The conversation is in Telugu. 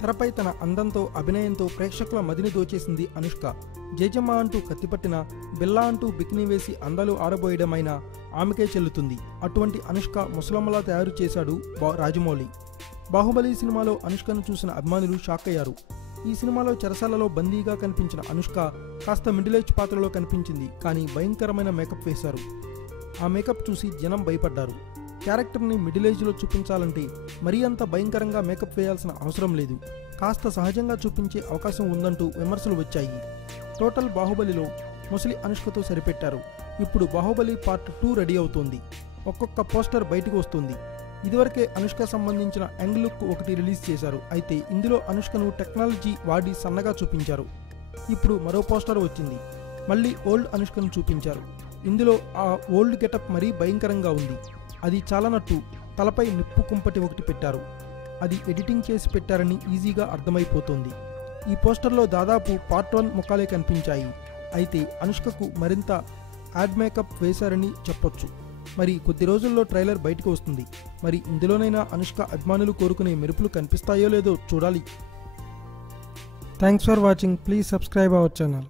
తెరపై తన అందంతో అభినయంతో ప్రేక్షకుల మదిని దోచేసింది అనుష్క. జేజమ్మ అంటూ కత్తిపట్టిన, బిల్లా అంటూ బికినీ వేసి అందాలు ఆరబోయడమైనా ఆమెకే చెల్లుతుంది. అటువంటి అనుష్క ముసలమ్మలా తయారు చేశాడు రాజమౌళి. బాహుబలి సినిమాలో అనుష్కను చూసిన అభిమానులు షాక్ అయ్యారు. ఈ సినిమాలో చెరసాలలో బందీగా కనిపించిన అనుష్క కాస్త మిడిల్ ఏజ్ పాత్రలో కనిపించింది. కానీ భయంకరమైన మేకప్ వేశారు. ఆ మేకప్ చూసి జనం భయపడ్డారు. క్యారెక్టర్ని మిడిల్ ఏజ్లో చూపించాలంటే మరీ అంత భయంకరంగా మేకప్ వేయాల్సిన అవసరం లేదు, కాస్త సహజంగా చూపించే అవకాశం ఉందంటూ విమర్శలు వచ్చాయి. టోటల్ బాహుబలిలో ముసలి అనుష్కతో సరిపెట్టారు. ఇప్పుడు బాహుబలి పార్ట్ 2 రెడీ అవుతోంది. ఒక్కొక్క పోస్టర్ బయటకు వస్తుంది. ఇదివరకే అనుష్క సంబంధించిన యంగ్ లుక్ ఒకటి రిలీజ్ చేశారు. అయితే ఇందులో అనుష్కను టెక్నాలజీ వాడి సన్నగా చూపించారు. ఇప్పుడు మరో పోస్టర్ వచ్చింది. మళ్ళీ ఓల్డ్ అనుష్కను చూపించారు. ఇందులో ఆ ఓల్డ్ గెటప్ మరీ భయంకరంగా ఉంది. అది చాలనట్టు తలపై నిప్పు కుంపటి ఒకటి పెట్టారు. అది ఎడిటింగ్ చేసి పెట్టారని ఈజీగా అర్థమైపోతుంది. ఈ పోస్టర్లో దాదాపు పార్ట్ 1 ముఖాలే కనిపించాయి. అయితే అనుష్కకు మరింత యాడ్ మేకప్ వేశారని చెప్పొచ్చు. మరి కొద్ది రోజుల్లో ట్రైలర్ బయటకు వస్తుంది. మరి ఇందులోనైనా అనుష్క అభిమానులు కోరుకునే మెరుపులు కనిపిస్తాయో లేదో చూడాలి. Thanks for watching. Please subscribe our channel.